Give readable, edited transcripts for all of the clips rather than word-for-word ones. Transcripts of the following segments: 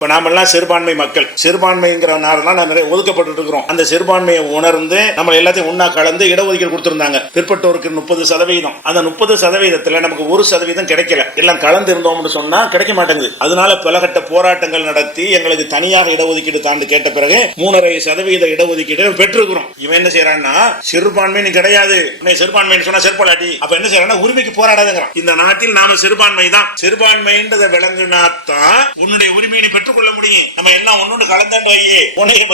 இப்ப நாமெல்லாம் சிறுபான்மை மக்கள், சிறுபான்மைங்கிற நாளெல்லாம் நிறைய ஒதுக்கப்பட்டு இருக்கிறோம். அந்த சிறுபான்மையை உணர்ந்து நம்ம எல்லாத்தையும் ஒன்னா கலந்து இடஒதுக்கீடு கொடுத்திருந்தாங்க. பிற்பட்டோருக்கு 30%. அந்த 30%த்துல நமக்கு 1% கிடைக்கல. எல்லாம் கலந்து இருந்தோம்னு சொன்னா கிடைக்க மாட்டேங்குது. அதனால பலகட்ட போராட்டங்கள் நடத்தி எங்களுக்கு தனியாக இடஒதுக்கீடு தாண்டு கேட்ட பிறகு 3.5% இடஒதுக்கீடு பெற்றிருக்கிறோம். இவன் என்ன செய்யறான்னா சிறுபான்மை கிடையாது, சிறுபான்மை சொன்னா செருப்பாட்டி. அப்ப என்ன செய்யறான்னா உரிமைக்கு போராடாதுங்கிறான். இந்த நாட்டில் நாம சிறுபான்மை தான், சிறுபான்மைன்றதை விளங்குனாத்தான் உன்னுடைய உரிமையை பெற்றுக்கொள்ள முடியும். நம்ம எல்லாம் ஒன்னொன்று கலந்தாண்டு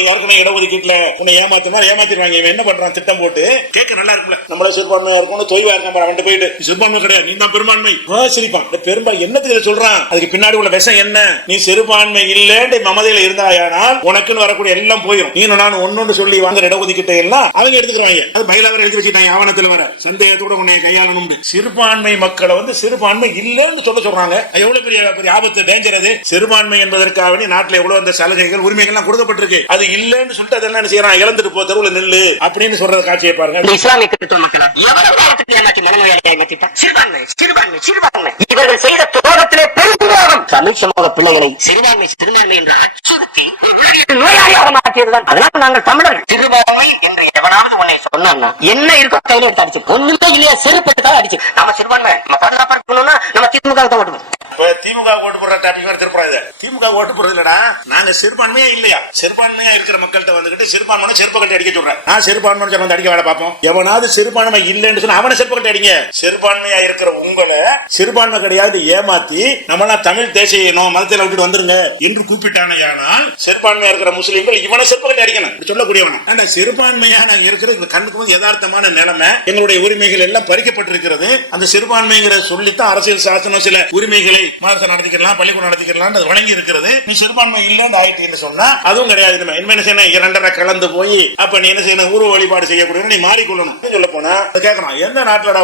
யாருக்குமே இடஒதுக்கீட்டுல உன்னை ஏமாத்திடுவாங்க. இவன் என்ன பண்றான், திட்டம் போட்டு கேட்க நல்லா இருக்குல்ல, நம்மள சிறுபான்மையா இருக்கணும், தொய்வா இருக்க போயிட்டு சிறுபான்மை கிடையாது, நீ தான் பெரும்பான்மை சிரிப்பான். பெரும்பான்மை என்னத்துக்கு சொல்றான், அதுக்கு பின்னாடி உள்ள விஷம் என்ன, நீ சிறுபான்மை இல்லன்னு மமதையில இருந்தாயானால் உனக்குன்னு வரக்கூடிய எல்லாம் போயிடும். நீ நான் ஒன்னொன்று சொல்லி வாங்குற இடஒதுக்கீட்டை எல்லாம் அவங்க எடுத்துக்கிறாங்க. அது பயிலாக எழுதி வச்சுட்டாங்க ஆவணத்தில் வர சந்தேகத்தோட உன்னை கையாளணும். சிறுபான்மை மக்களை சிறுபான்மை இல்லன்னு சொல்றாங்க. எவ்வளவு பெரிய ஆபத்து, டேஞ்சர் அது. சிறுபான்மை என்பதற்காக நாட்டில் எவ்வளவு அந்த சலுகைகள் உரிமைகள் கொடுக்கப்பட்டிருக்கு, அது இல்லன்னு சொல்லிட்டு அதெல்லாம் என்ன செய்யறான், இழந்துட்டு போ, தெருவுல நெல்லு அப்படின்னு சொல்ற காட்சியை பாருங்க. இஸ்லாமிய கிறிஸ்தவ மக்களா இவர்கள் செய்த துரோகத்திலே பெரும்பாலும் தமிழ் சமூக பிள்ளைகளை சிறுபான்மை என்ற நோயாளியாக மாற்றியதுதான். அதனால நாங்கள் தமிழர்கள் சிறுபான்மை என்று எவனாவது உன்னை சொன்னா என்ன இருக்கோ கையில எடுத்து அடிச்சு, ஒண்ணுமே இல்லையா செருப்பெடுத்தான் அடிச்சு. நம்ம சிறுபான்மை நம்ம பாதுகாப்பா இருக்கணும்னா நம்ம திமுக தான் ஓட்டுவோம். திமுக ஓட்டு போடுற டாபிக் திருப்பறாங்க. திமுக ஓட்டு போடுறது இல்லடா, நாங்க சிறுபான்மையா இல்லையா, சிறுபான்மையா இருக்கிற மக்கள்கிட்ட வந்துகிட்டு சிறுபான்மை செருப்பு கட்டி அடிக்க சொல்றேன். நான் சிறுபான்மை சொல்ல அடிக்க வேலை பார்ப்போம். எவனாவது சிறுபான்மை இல்லைன்னு சொன்னா அவனை செருப்பு கட்டி அடிங்க. சிறுபான்மையா இருக்கிற உங்களை சிறுபான்மை கிடையாது ஏமாத்தி நம்மளாம் தமிழ் தேசிய மதத்தில் விட்டுட்டு வந்துருங்க என்று கூப்பிட்டானால் சிறுபான்மையா இருக்கிற முஸ்லீம்கள் இவனை செருப்பு கட்டி அடிக்கணும் சொல்லக்கூடியவன். அந்த சிறுபான்மையான இருக்கிற இந்த கண்ணுக்கு யதார்த்தமான நிலைமை, எங்களுடைய உரிமைகள் எல்லாம் பறிக்கப்பட்டிருக்கிறது. அந்த சிறுபான்மைங்கிற சொல்லித்தான் அரசியல் சாசனம் சில உரிமைகளை மாதம் நடத்திக்கலாம், பள்ளிக்கூடம் நடத்திக்கலாம் வழங்கி இருக்கிறது. நீ சிறுபான்மை இல்லன்னு ஆயிட்டு சொன்னா அதுவும் கிடையாது. என்ன செய்யணும், இரண்டரை கலந்து போய் அப்ப நீ என்ன செய்யணும், உருவ வழிபாடு செய்யக்கூடிய நீ மாறிக்கொள்ளணும் சொல்ல போனா கேட்கணும். எந்த நாட்டிலடா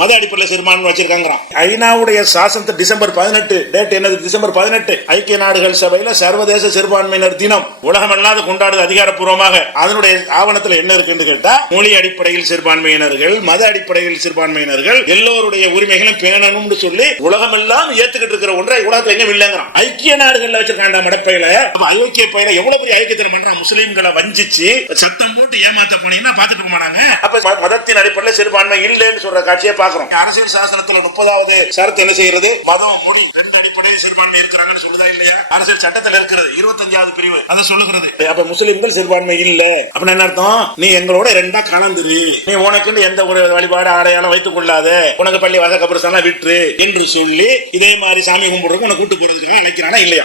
மத அடிப்படையில் சிறுபான்மை வச்சிருக்காங்க. ஐநாவுடைய சாசனத்தை டிசம்பர் 18 டேட் என்னது, டிசம்பர் 18 ஐக்கிய நாடுகள் சபையில சர்வதேச சிறுபான்மையினர் தினம் உலகம் அல்லாத கொண்டாடுது அதிகாரப்பூர்வமாக. அதனுடைய ஆவணத்தில் என்ன இருக்குன்னு கேட்டா, மொழி அடிப்படையில் சிறுபான்மையினர்கள், மத அடிப்படையில் சிறுபான்மையினர்கள் எல்லோருடைய உரிமைகளும் பேணணும்னு சொல்லி உலகம் எல்லாம் ஏத்துக்கிட்டு இருக்கிற ஒன்றை உலகத்துல எங்க இல்லங்கிறான். ஐக்கிய நாடுகள்ல வச்சிருக்காண்ட மடப்பையில ஐக்கிய பயில எவ்வளவு பெரிய ஐக்கியத்தில் பண்றான். முஸ்லீம்களை வஞ்சிச்சு சத்தம் போட்டு ஏமாத்த போனீங்கன்னா பாத்துட்டு மாட்டாங்க. அப்ப மதத்தின் அடிப்படையில் சிறுபான்மை இல்லைன்னு சொல்ற காட்சியை பாக்குறோம். அரசியல் சாசனத்துல 30வது சரத்து என்ன செய்யறது, மதம் மொழி ரெண்டு அடிப்படையில் சிறுபான்மை இருக்கிறாங்கன்னு சொல்லுதா இல்லையா, அரசியல் சட்டத்தில் இருக்கிறது 25வது பிரிவு அதை சொல்லுகிறது. அப்ப முஸ்லீம்கள் சிறுபான்மை இல்ல அப்படின்னு என்ன அர்த்தம், நீ எங்களோட ரெண்டா கலந்துரு, நீ உனக்குன்னு எந்த ஒரு வழிபாடு அடையாளம் வைத்துக் கொள்ளாத, உனக்கு பள்ளி வாச கபரஸ்தான விட்டுரு என்று சொல்லி இதே மாதிரி சாமி கும்பிடுறதுக்கு உனக்கு கூட்டு போறதுக்காக நினைக்கிறானா இல்லையா.